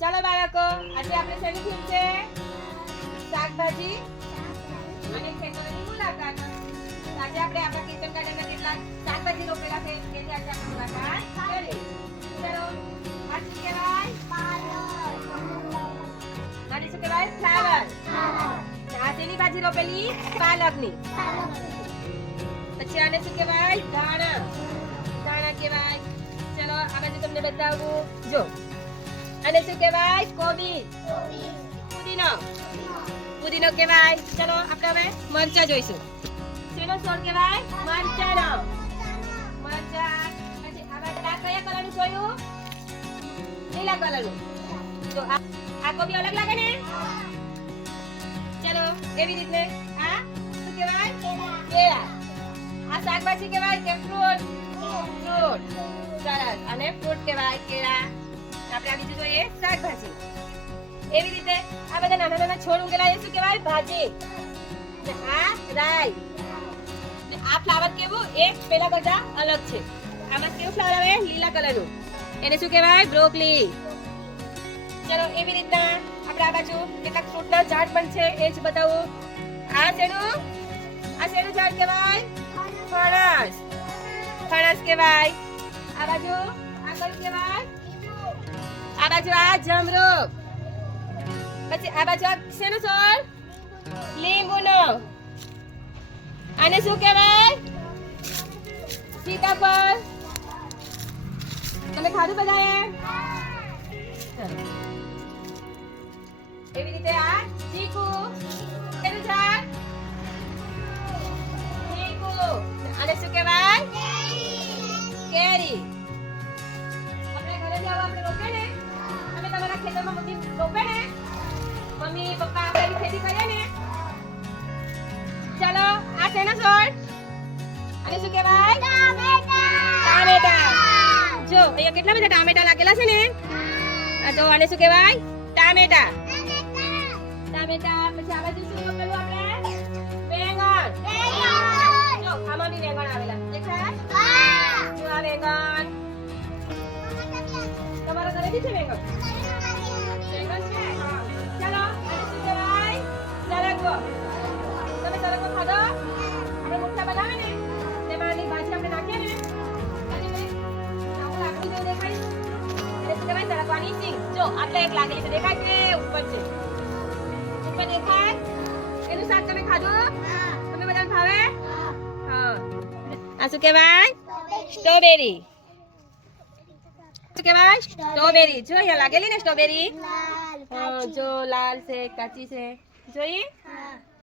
ચાલો બાળકો, આજે આપણે શેની થીમ છે? શાકભાજી અને ખેતરોની મુલાકાત. આજે આપણે આપણા કિચન ગાર્ડનમાં કેટલાક શાકભાજી રોપેલા છે તેની આજે આપણે મુલાકાત કરીએ ચાલો, આ શું કહેવાય? અને શું કહેવાય? ફ્લાવર. આ શેની ભાજી રોપેલી પાલકની. પછી આને શું કહેવાય? ધાણા. ધાણા કહેવાય. ચલો, આ બાજુ તમને બતાવું. જો આને શું કહેવાય? કોબી. પુદીનો. પુદીનો કહેવાય. ચલો આપણે હવે મરચા જોઈશું. શેનો છોડ કહેવાય? મરચાનો. મરચા. પછી આવા આ કયા કલરનું જોયું? લીલા કલરનું. તો આ આ કોબી અલગ લાગે ને? ચલો એવી રીતે આ શું કહેવાય? કેળા. આ શાકભાજી કહેવાય કે ફ્રૂટ? ફ્રૂટ. સરસ અને ફ્રૂટ કહેવાય કેળા. આપણે આ બીજું જોઈએ શાકભાજી. એવી રીતે આ બધા નાના નાના છોડ ઉગેલા એ શું કહેવાય? ભાજી. આ રાઈ. આ ફ્લાવર કેવું? એ પેલા કરતા અલગ છે. આમાં કેવું ફ્લાવર આવે? લીલા કલરનું. એને શું કહેવાય? બ્રોકલી. ચલો, એવી રીતના આપણે આ બાજુ કેટલાક ફ્રૂટના ઝાડ પણ છે, એ જ બતાવું. આ શેનું? આ શેનું ઝાડ કહેવાય? ફણસ. ફણસ કહેવાય. આ બાજુ આ કયું કહેવાય? આ બાજુ આ જમરૂક પછી આ બાજુ આ શેનો છોડ? લીંબુનો. આને શું કહેવાય? સીતાફળ. તમે ખાધું બધાએ? એવી રીતે આ ચીકુ. શેનું ઝાડ ચીકુ. આને શું કહેવાય? કેરી. આપણે ઘરે જાવ આપણે રોકે ને. ખેતરમાં મમ્મી રોપે ને મમ્મી, પપ્પા આપણે ખેતી કરીએ ને. ચાલો, આ શેનો છોડ આને શું કહેવાય? ટામેટા. જો, અહીંયા કેટલા બધા ટામેટા લાગેલા છે ને? આ જો આને શું કહેવાય? ટામેટા. ટામેટા, પછી આ બાજુ શું રોપેલું આપણે? બેંગણ. જો, આમાં બી બેંગણ આવેલા. શું સિંગ. જો આટલે એક લાગેલી છે. દેખાય છે? ઉપર છે. ઉપર દેખાય? એનું શાક તમે ખાધું? તમે બધાને ભાવે? હા. આ શું કહેવાય? સ્ટ્રોબેરી. શું કહેવાય? સ્ટ્રોબેરી. જો અહીંયા લાગેલી ને સ્ટ્રોબેરી? જો લાલ છે કાચી છે. જોઈએ.